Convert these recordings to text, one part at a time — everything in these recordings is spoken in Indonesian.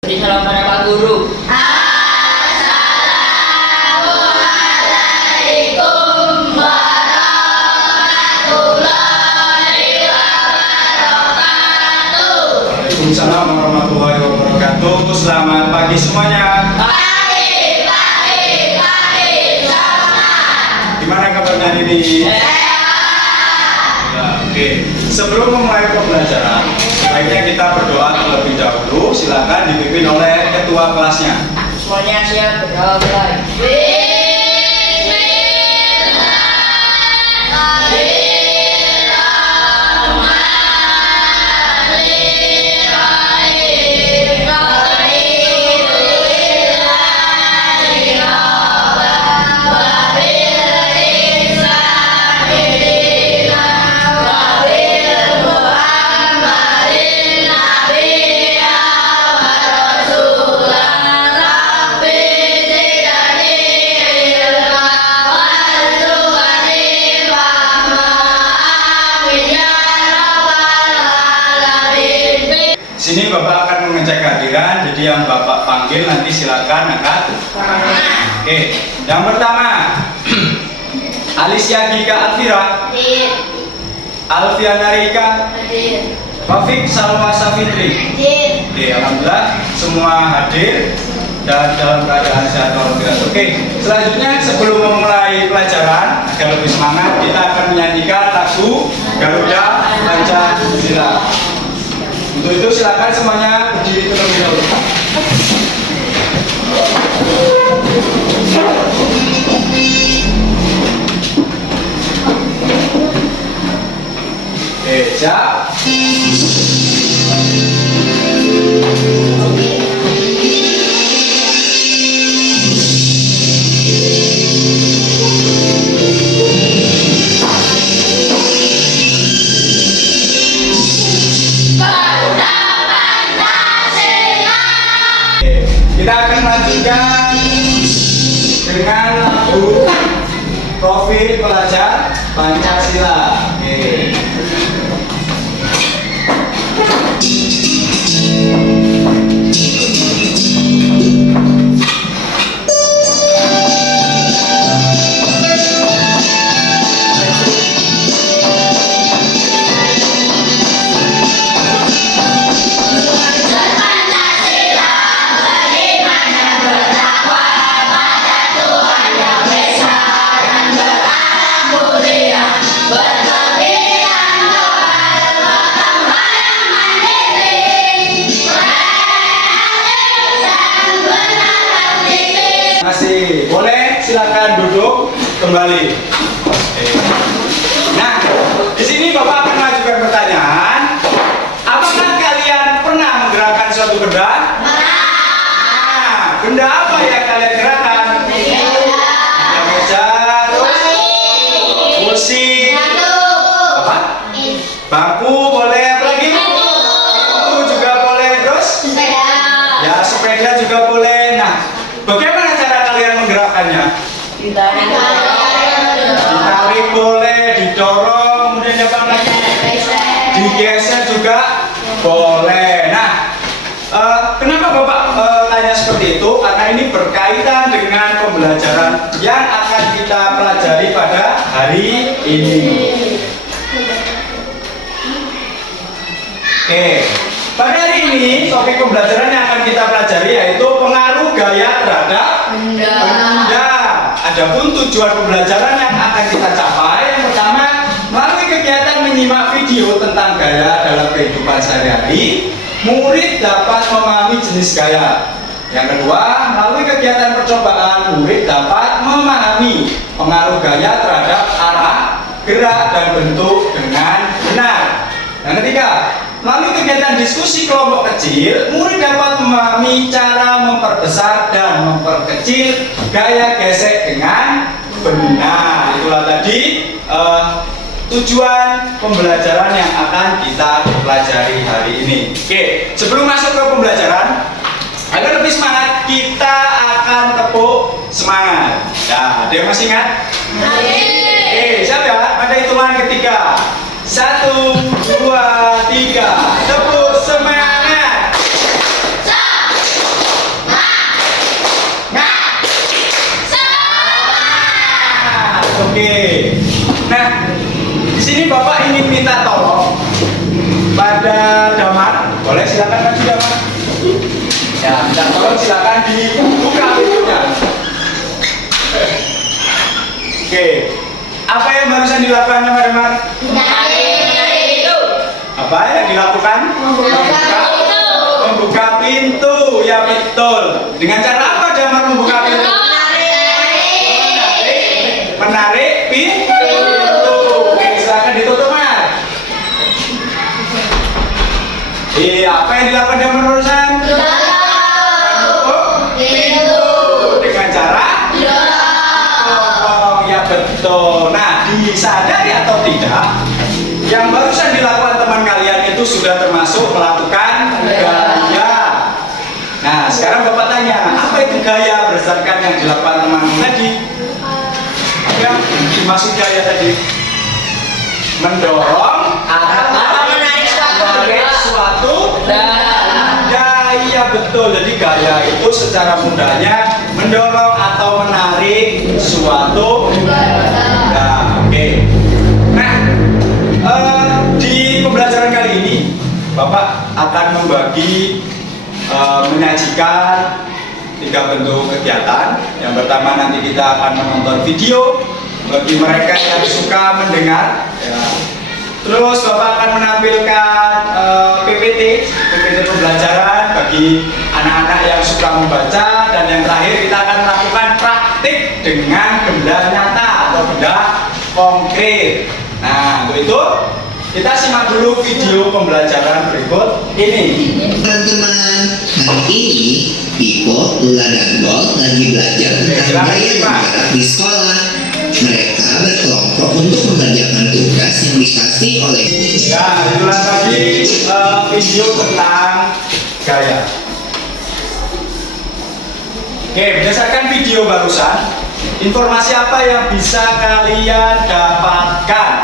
Salam pada Pak Guru. Assalamualaikum warahmatullahi wabarakatuh. Waalaikumsalam warahmatullahi wabarakatuh. Selamat pagi semuanya. Pagi, selamat. Gimana kabarnya ini? Oke. Sebelum memulai pembelajaran, baiknya kita berdoa terlebih dahulu. Silakan dipimpin oleh ketua kelasnya. Semuanya siap berdoa mulai. Sini Bapak akan mengecek kehadiran, jadi yang Bapak panggil nanti silakan angkat. Oke, yang pertama Alicia Gika Alfira, Alfiana Rika, Wafik Salwa Safitri. Oke, alhamdulillah semua hadir dan dalam keadaan sehat walafiat. Oke, selanjutnya sebelum memulai pelajaran agar lebih semangat, kita akan menyanyikan lagu Garuda Pancasila. Untuk itu silakan semuanya berdiri terlebih dahulu. Oke, siap. Kita akan lanjutkan dengan lagu Profil Pelajar Pancasila. Oke. Masih boleh, silakan duduk kembali. Oke. Nah, di sini Bapak akan mengajukan pertanyaan. Apakah kalian pernah menggerakkan suatu benda? Nah, benda apa yang kalian gerakkan? Benda meja, terus kursi, apa? Bangku boleh, apa lagi? Itu juga boleh, terus? Ya, sepeda juga boleh. Nah, bagaimana cara kalian menggerakkannya? Ditarik boleh, didorong, kemudian apa lagi? Digeser juga boleh. Nah, kenapa Bapak tanya seperti itu? Karena ini berkaitan dengan pembelajaran yang akan kita pelajari pada hari ini. Oke, pada hari ini topik pembelajaran yang akan kita pelajari yaitu pengaruh gaya terhadap benda. Adapun tujuan pembelajaran yang akan kita capai, yang pertama, melalui kegiatan menyimak video tentang gaya dalam kehidupan sehari-hari, murid dapat memahami jenis gaya. Yang kedua, melalui kegiatan percobaan, murid dapat memahami pengaruh gaya terhadap arah, gerak, dan bentuk dengan benar. Yang ketiga, melalui kegiatan diskusi kelompok kecil, murid dapat memahami cara memperbesar dan memperkecil gaya gesek dengan benar. Itulah tadi tujuan pembelajaran yang akan kita pelajari hari ini. Oke, sebelum masuk ke pembelajaran, agar lebih semangat, kita akan tepuk semangat. Nah, ada yang masih ingat? Oke, siap ya? Pada hitungan ketiga. 1, 2, 3. Tepuk semangat. 1, Ya, minta tolong silakan dibuka pintunya. Oke, apa yang barusan dilakukan teman-teman? Apa yang dilakukan? Membuka pintu, ya betul. Dengan cara apa Damar membuka pintu? Menarik pintu. Oke, silakan ditutup, Mas. Iya, apa yang dilakukan Damar barusan? Pintu dengan cara ya betul. Nah, disadari atau tidak, yang barusan dilakukan teman kalian itu sudah termasuk melakukan gaya. Nah, sekarang Bapak tanya, apa itu gaya berdasarkan yang dilakukan teman tadi? Apa yang dimaksud gaya tadi? Mendorong atau menarik suatu gaya, betul. Jadi gaya itu secara mudahnya mendorong atau menarik suatu benda. Oke. Nah, di pembelajaran kali ini Bapak akan membagi menyajikan 3 bentuk kegiatan. Yang pertama nanti kita akan menonton video bagi mereka yang suka mendengar. Ya. Terus Bapak akan menampilkan PPT pembelajaran bagi anak-anak yang suka membaca, dan yang terakhir kita akan melakukan praktik dengan benda nyata atau benda konkret. Nah, untuk itu kita simak dulu video pembelajaran berikut ini. Teman-teman, hari ini Pipo, Lula, dan Bol lagi belajar tentang gaya bergerak di sekolah. Mereka berkelompok untuk mengerjakan tugas yang dikasih oleh guru. Ya, itulah tadi video tentang gaya. Oke, berdasarkan video barusan, informasi apa yang bisa kalian dapatkan?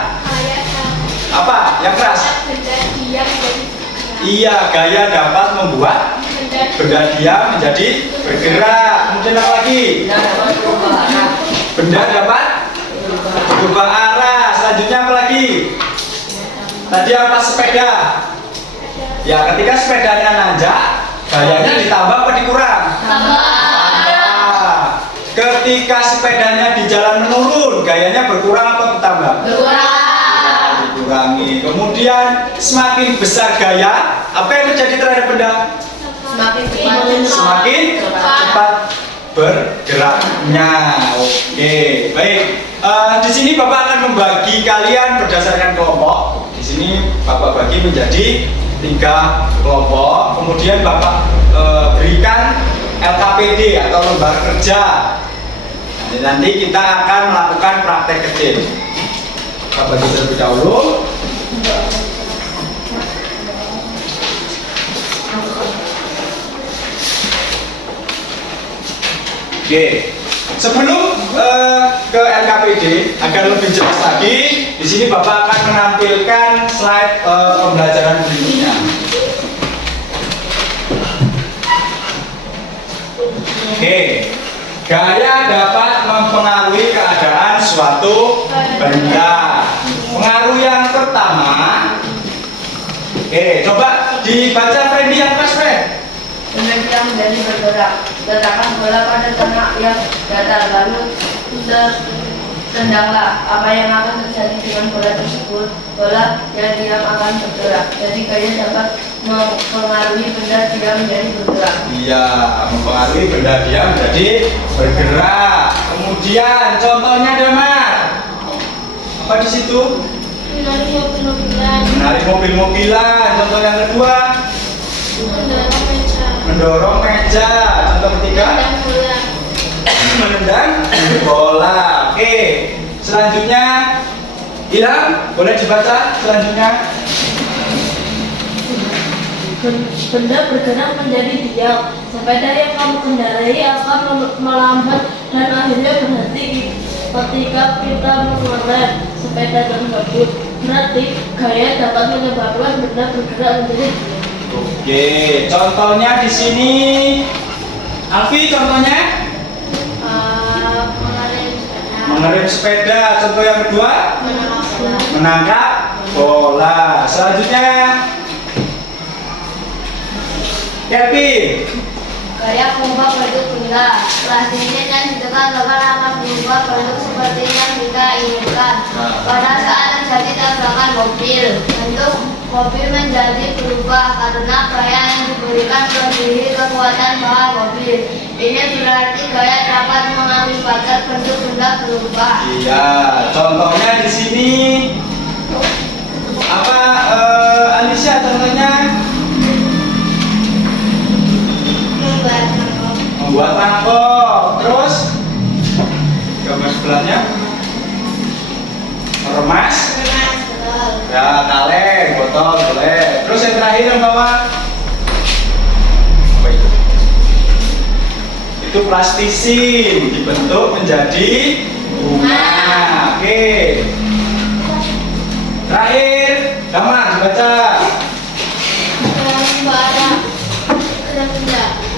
Apa? Yang keras? Iya, gaya dapat membuat benda diam menjadi bergerak. Kemudian apa lagi? Benda dapat berubah arah. Selanjutnya apa lagi? Tadi apa? Sepeda. Ya, ketika sepedanya nanjak, gayanya ditambah apa dikurang? Tambah. Ketika sepedanya di jalan menurun, gayanya berkurang apa bertambah? Berkurang. Dikurangi. Kemudian semakin besar gaya, apa yang terjadi terhadap benda? Semakin cepat bergeraknya. Oke, baik. Di sini Bapak akan membagi kalian berdasarkan kelompok. Di sini Bapak bagi menjadi 3 kelompok. Kemudian Bapak berikan LKPD atau lembar kerja. Nanti kita akan melakukan praktek kecil. Bapak bagi terlebih dahulu. Oke, sebelum ke LKPD agar lebih jelas lagi, di sini Bapak akan menampilkan slide pembelajaran berikutnya. Oke, gaya dapat mempengaruhi keadaan suatu benda. Pengaruh yang pertama, oke, coba dibaca Freddy yang pas, Fred. Benda diam menjadi bergerak. Letakkan bola pada tanah yang datar, lalu tendanglah. Apa yang akan terjadi dengan bola tersebut? Bola yang diam akan bergerak. Jadi gaya dapat mempengaruhi benda diam menjadi bergerak. Iya, mempengaruhi benda diam menjadi bergerak. Kemudian contohnya Damar. Apa di situ? Menarik mobil-mobilan. Menarik mobil-mobilan. Contoh yang kedua, Mendorong meja. mendorong meja. Contoh ketiga, Tendang bola. menendang bola. Oke, selanjutnya Ilham, boleh dibaca selanjutnya. Benda bergerak menjadi diam. Sepeda yang kamu kendarai akan melambat dan akhirnya berhenti ketika kita mengerem sepeda tersebut. Berarti gaya dapat menyebabkan benda bergerak menjadi diam. Oke, contohnya di sini. Alfi, contohnya mengerem sepeda. Contoh yang kedua, menangkap bola. Selanjutnya, Kevin, gaya mengubah bentuk benda. Selanjutnya dan ditekan bakal akan berubah bentuk seperti yang kita inginkan. Pada saat terjadi tabrakan mobil, bentuk mobil menjadi berubah karena gaya yang diberikan melebihi kekuatan bahan mobil. Ini berarti gaya dapat mengakibatkan bentuk benda berubah. Iya, contohnya di sini apa Alicia contohnya? Membuat mangkok. Terus gambar sebelahnya remas. Ya, kaleng, botol, boleh. Terus yang terakhir yang bawah apa itu? Itu plastisin dibentuk menjadi bunga. Oke. Terakhir, gambar dibaca.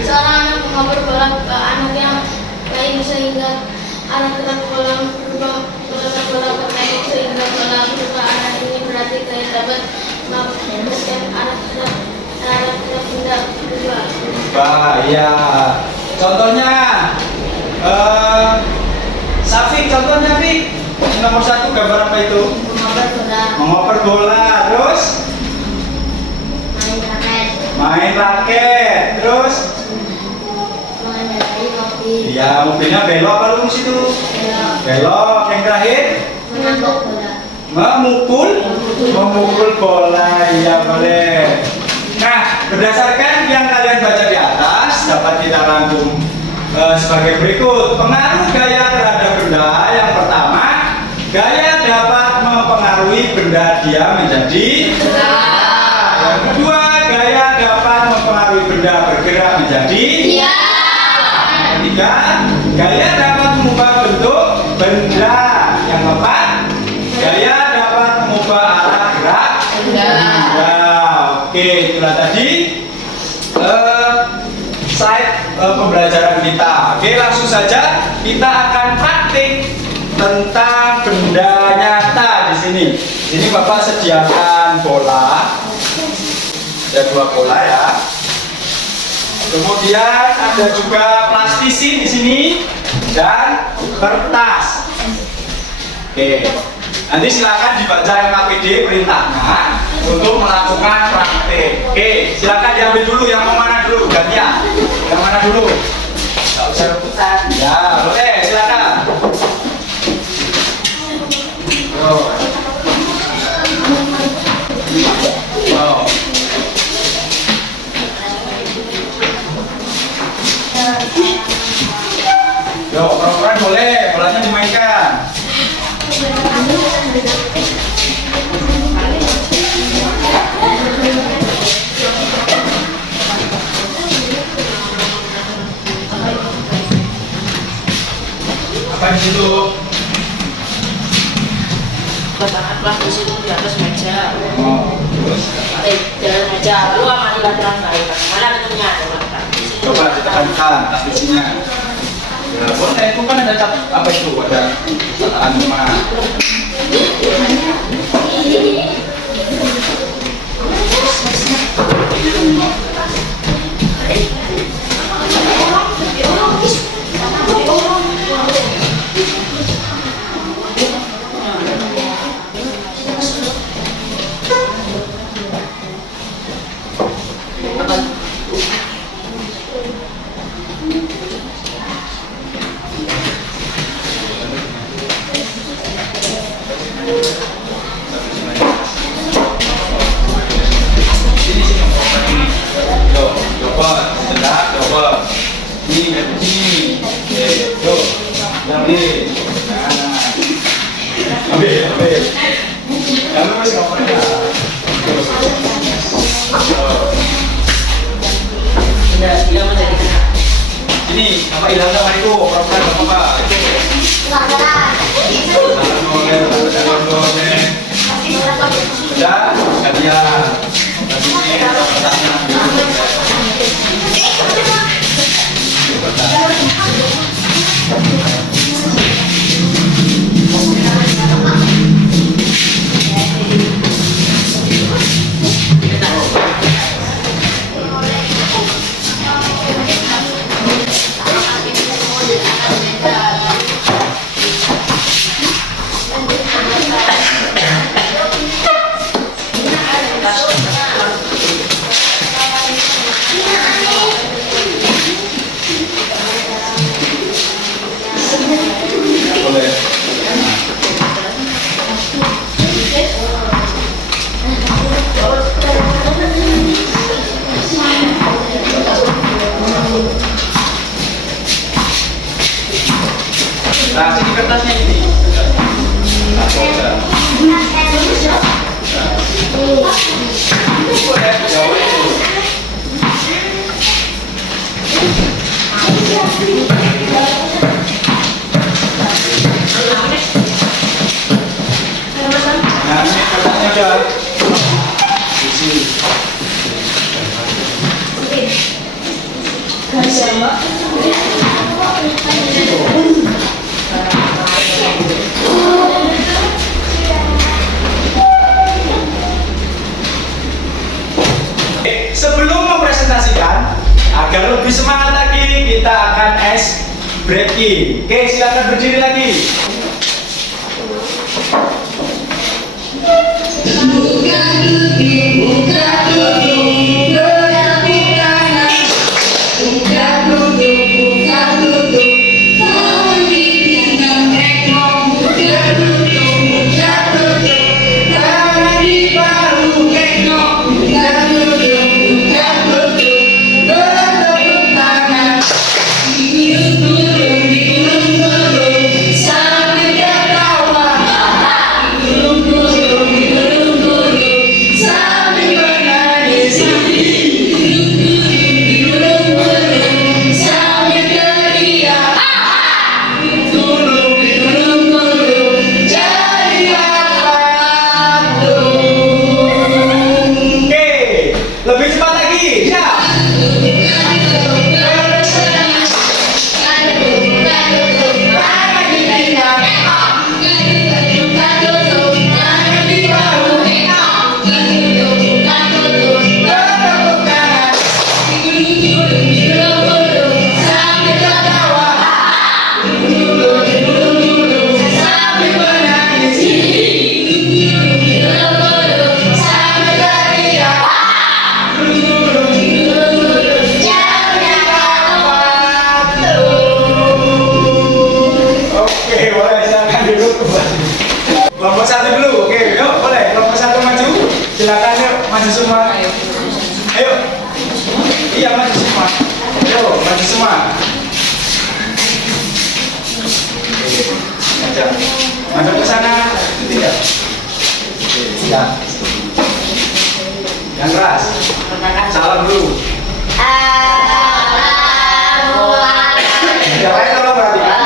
Seorang anak mengoper bola ke anak yang lain sehingga anak telah bola berubah bola ke kayu sehingga bola berubah anak ini berarti kayu dapat mengakibatkan anak telah benda berubah. Ya. Contohnya, Safik, contohnya Fik. Nomor 1 gambar apa itu? Mengoper bola, Mengoper bola. Terus main raket, main raket. Terus mengendarai mobil, ya mobilnya belok apa lurus itu? Belok. Yang terakhir menangkap bola. memukul bola. Ya boleh. Nah, berdasarkan yang kalian baca di atas dapat kita rangkum sebagai berikut. Pengaruh gaya terhadap benda. Yang pertama, gaya dapat mempengaruhi benda dia menjadi benda. Yang kedua, gaya dapat mempengaruhi benda bergerak menjadi Iya. Yang ketiga, gaya dapat mengubah bentuk benda. Yang keempat, gaya dapat mengubah arah gerak benda. Oke, itulah tadi slide pembelajaran kita. Oke, langsung saja kita akan praktik tentang benda nyata di sini. Ini Bapak sediakan bola. Ada 2 bola ya. Kemudian ada juga plastisin di sini dan kertas. Oke. Nanti silakan dibaca LKPD perintahnya untuk melakukan praktik. Oke, silakan diambil dulu yang mana dulu gantian. Yang mana dulu? Enggak usah rebutan. Ya, boleh, silakan. Yo. Yo, peran-peran boleh, bolanya dimainkan. Apa di situ? Letakkan plastik itu di atas meja. Oh, terus Jangan meja. Lu amati latihan baik. Mana ketemunya? coba ditekankan plastisinnya. Ya, boleh, itu kan ada apa itu? Ada cataan rumah. Ini apa hilang sama itu? Program apa? Sudah, kalian. kertasnya ini. Boleh, jawab itu. Nah, ini kertasnya udah isi. Sebelum mempresentasikan, agar lebih semangat lagi, kita akan ice breaking. Oke, silakan berdiri lagi. Lebih cepat lagi, ya. Kelompok satu dulu, oke, yuk boleh. Kelompok satu maju, silakan yuk maju semua. Ayo, iya maju semua. Ayo maju semua. Maju ke sana, tidak. Ya. Yang keras. Salam dulu. Yang lain tolong perhatikan.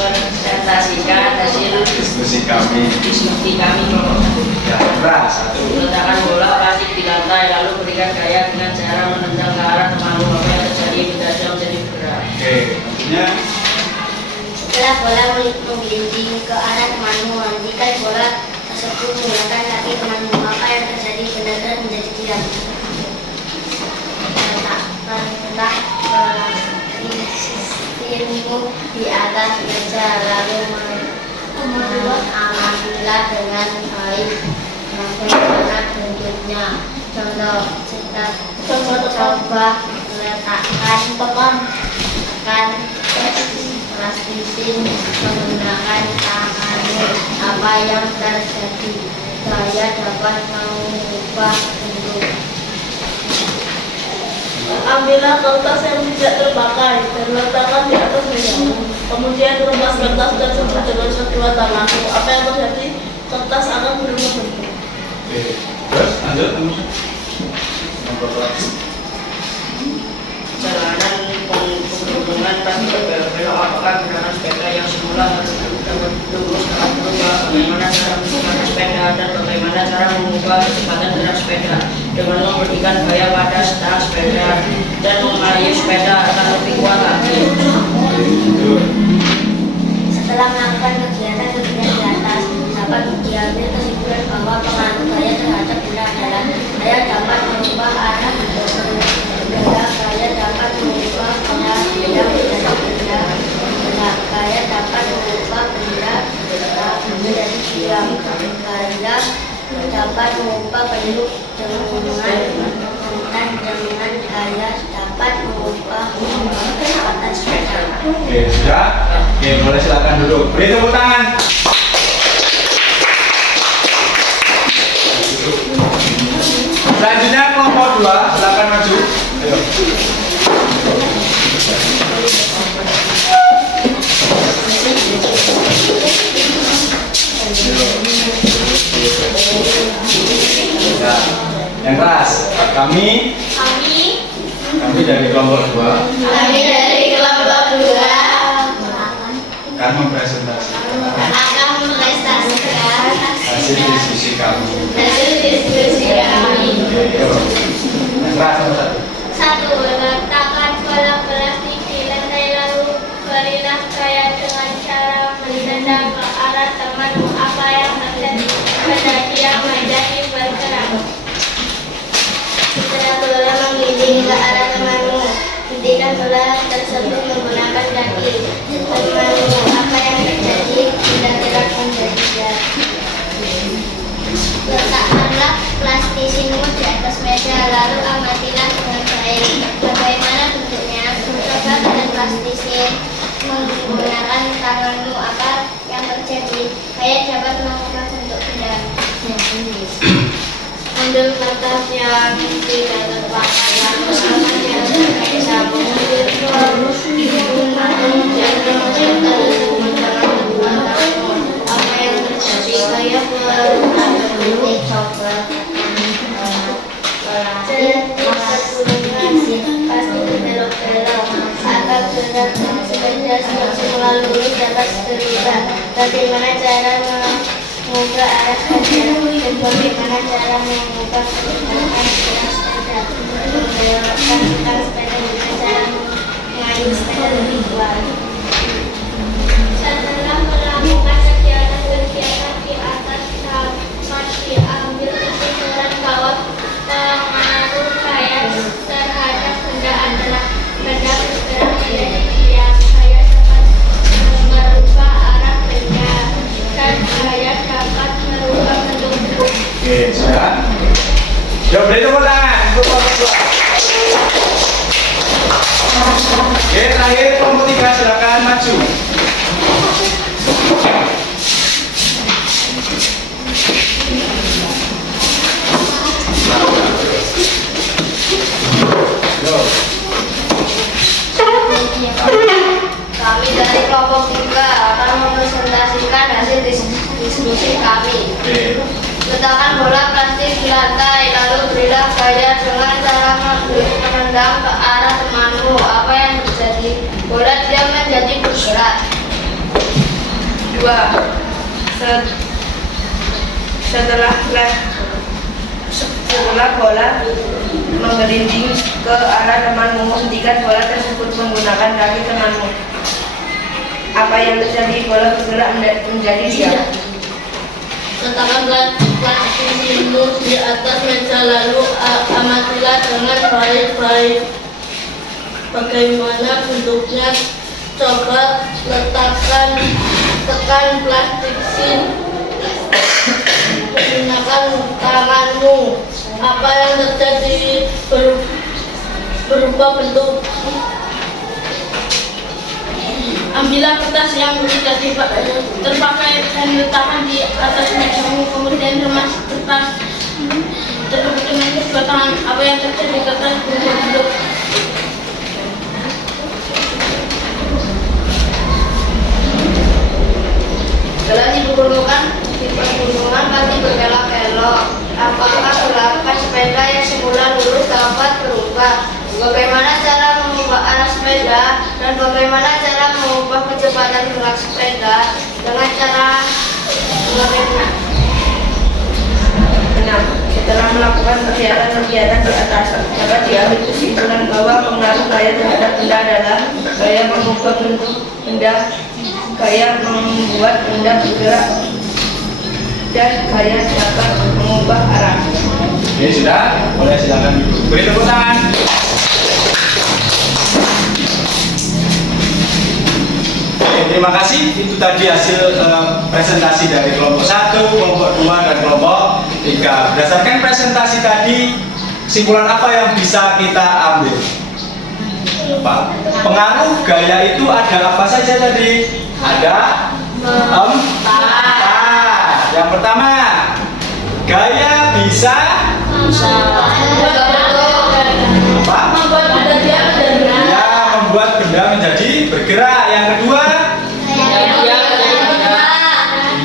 mempresentasikan hasil diskusi kami kelompok yang keras. Satu. Letakkan bola plastik di lantai, lalu berikan gaya dengan cara menendang ke arah temanmu. Apa yang terjadi? Benda menjadi bergerak. Oke, maksudnya Setelah bola menggelinding ke arah temanmu, hentikan bola tersebut menggunakan kaki temanmu. Apa yang terjadi? Benda menjadi diam. Letak sistemmu di atas meja, lalu mengamatilah dengan baik bagaimana bentuknya. Contoh, coba letakkan tekan plastisin menggunakan tanganmu. Apa yang terjadi? Gaya dapat mengubah bentuk. Ambillah kertas yang tidak terpakai dan letakkan di atas mejamu. Kemudian remas kertas tersebut dengan kedua tanganmu. Apa yang terjadi? Kertas akan berubah bentuk. oke. Terus lanjut kamu. Jalanan penghubungan pasti berbelok. Apakah gerakan sepeda yang semula dapat lurus dapat berubah? Bagaimana cara menggunakan sepeda dan bagaimana cara mengubah kecepatan gerak sepeda dengan memberikan gaya pada stang sepeda dan mengayuh sepeda akan lebih kuat lagi. Setelah melakukan kegiatan di atas, dapat diambil kesimpulan bahwa pengaruh gaya terhadap benda adalah gaya dapat mengubah arah benda, gaya dapat mengubah benda menjadi benda, gaya dapat mengubah benda menjadi diam, gaya dapat mengubah bentuk dengan gaya dapat mengubah kecepatan naik sepeda. Oke, sudah? Oke, boleh silakan duduk. Beri tepuk tangan. Selanjutnya kelompok 2, silakan maju. Ayo. Ya, yang keras. Kami dari kelompok 2 Kami dari kelompok 2 akan mempresentasikan akan mempresentasikan hasil diskusi kami. hasil diskusi kami. Ayo. Yang keras nomor 1. 1. Letakkan bola plastik di lantai lalu berilah gaya dengan cara menendang ke arah temanmu. Apa yang terjadi pada dia menjadi bergerak. Setelah bola menggiring ke arah temanmu, hentikan bola tersebut menggunakan kaki temanmu. Apa yang terjadi bila gerak menjadi gerak. Letakkanlah plastisinku di atas meja, lalu amatilah dengan baik bagaimana bentuknya. Coba dengan plastisin menggunakan tanganmu. Apa yang terjadi? Kalian dapat mengubah bentuk benda. Ambil kertas yang tidak terpakai, lalu amati sebagai sabun. Apa yang terjadi? Saya berhenti coba. Pasti berbelok-belok. Agak berat sepeda semula lurus dapat berubah. Bagaimana cara mengubah arah sepeda? Dan bagaimana cara mengubah arah sepeda? Membelokkan sepeda dengan cara mengayuh sepeda lebih kuat. Setelah melakukan kegiatan di atas taman, diambil kesimpulan bahwa pengaruh gaya terhadap benda adalah benda bergerak menjadi diam. Gaya dapat merubah arah benda dan gaya dapat merubah bentuk. Oke, sudah. Yuk, beri tepuk tangan untuk kelompok 2. Oke, terakhir kelompok 3, silakan maju. Yuk. Kami dari kelompok 3 akan mempresentasikan hasil diskusi kami. Oke. Letakkan bola plastik di lantai, lalu berilah gaya dengan cara menendang ke arah temanmu. Apa yang terjadi? Bola dia menjadi bergerak. 2. Setelah bola menggelinding ke arah temanmu, hentikan bola tersebut menggunakan kaki temanmu. Apa yang terjadi? Bola bergerak menjadi diam. Letakkan plastismu di atas meja, lalu amatilah dengan baik-baik bagaimana bentuknya. Coba tekan plastisin menggunakan tanganmu. Apa yang terjadi? Berubah bentuk. Ambillah kertas yang tidak terpakai dan letakkan di atas mejamu. Kemudian remas kertas tersebut dengan kedua tangan. Apa yang terjadi? Kertas berubah bentuk. Setelah diperlukan pasti berbelok-belok. Apakah gerakan sepeda yang semula lurus dapat berubah? Bagaimana cara mengubah arah sepeda dan bagaimana cara mengubah kecepatan gerak sepeda dengan cara mengenakan. 6. Setelah melakukan kegiatan di atas, dapat diambil kesimpulan bahwa pengaruh gaya terhadap benda adalah gaya mengubah bentuk benda, gaya membuat benda bergerak, dan gaya dapat mengubah arah. Oke, sudah. Boleh silakan duduk. Beri tepuk tangan. Oke, terima kasih. Itu tadi hasil presentasi dari kelompok 1, kelompok 2, dan kelompok 3. Berdasarkan presentasi tadi, kesimpulan apa yang bisa kita ambil? Pengaruh gaya itu ada apa saja tadi? Ada empat. Yang pertama, gaya bisa apa? Ya, membuat benda menjadi bergerak. Yang kedua,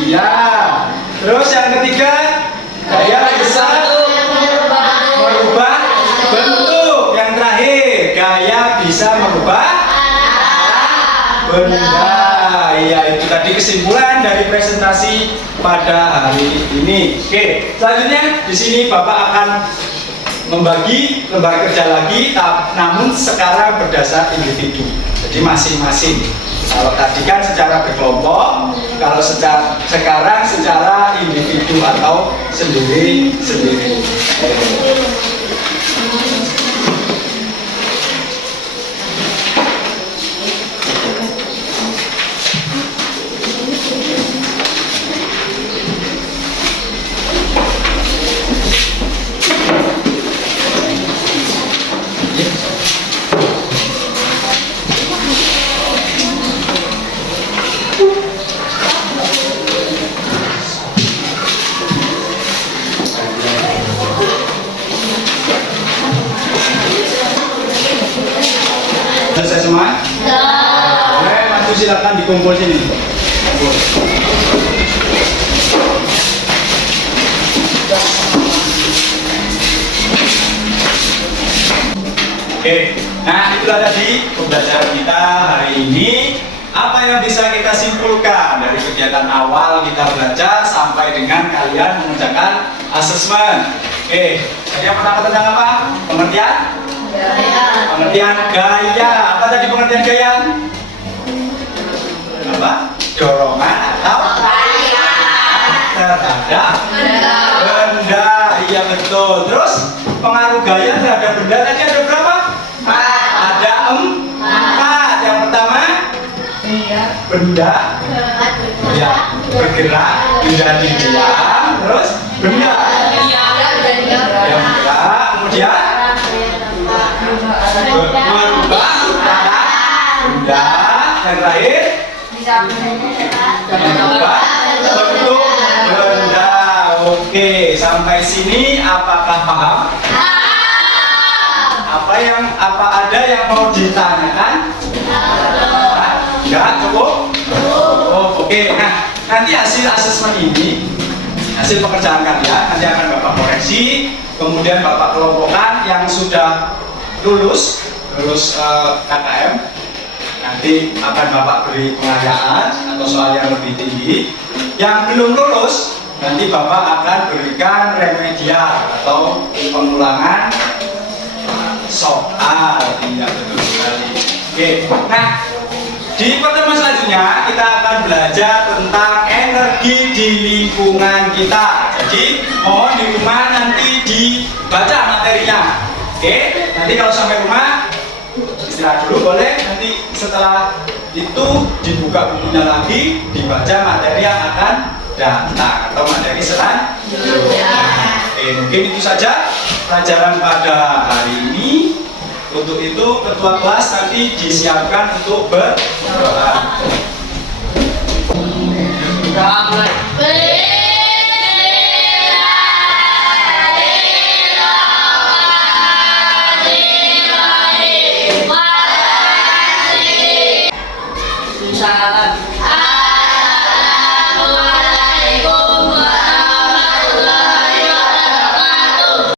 iya. Terus yang ketiga, gaya bisa merubah bentuk. Yang terakhir, gaya bisa merubah benda. Iya, itu tadi kesimpulan dari presentasi pada hari ini. Oke, selanjutnya di sini Bapak akan membagi lembar kerja lagi, namun sekarang berdasar individu. Jadi masing-masing. Kalau tadi kan secara berkelompok, kalau sekarang secara individu atau sendiri-sendiri. Selesai semua? Boleh, maju silakan dikumpul sini. Oke, nah itulah tadi pembelajaran kita hari ini. Apa yang bisa kita simpulkan dari kegiatan awal kita belajar sampai dengan kalian mengerjakan asesmen? Oke, tadi yang pertama tentang apa? Pengertian? Pengertian gaya. Apa tadi pengertian gaya? Apa? Dorongan atau terhadap benda. Iya betul. Terus pengaruh gaya terhadap benda tadi ada berapa? Ada 4. Yang pertama, benda ya bergerak menjadi diam. Terus benda yang bergerak, kemudian berubah benda. Yang terakhir berubah bentuk benda. Oke, sampai sini apakah paham? Apa ada yang mau ditanyakan? Enggak, cukup? Oh, oke. Nah, nanti hasil asesmen ini, hasil pekerjaan kalian nanti akan Bapak koreksi, kemudian Bapak kelompokkan yang sudah lulus KKM. Nanti akan Bapak beri penghargaan atau soal yang lebih tinggi. Yang belum lulus, nanti Bapak akan berikan remedial atau pengulangan soal. Iya, betul sekali. Oke, nah di pertemuan selanjutnya kita akan belajar tentang energi di lingkungan kita. Jadi mohon di rumah nanti dibaca materinya. Oke, nanti kalau sampai rumah istirahat dulu boleh. Nanti setelah itu dibuka bukunya lagi, dibaca materi yang akan datang atau materi selanjutnya. Oke, mungkin itu saja pelajaran pada hari ini. Untuk itu ketua kelas nanti disiapkan untuk berdoa.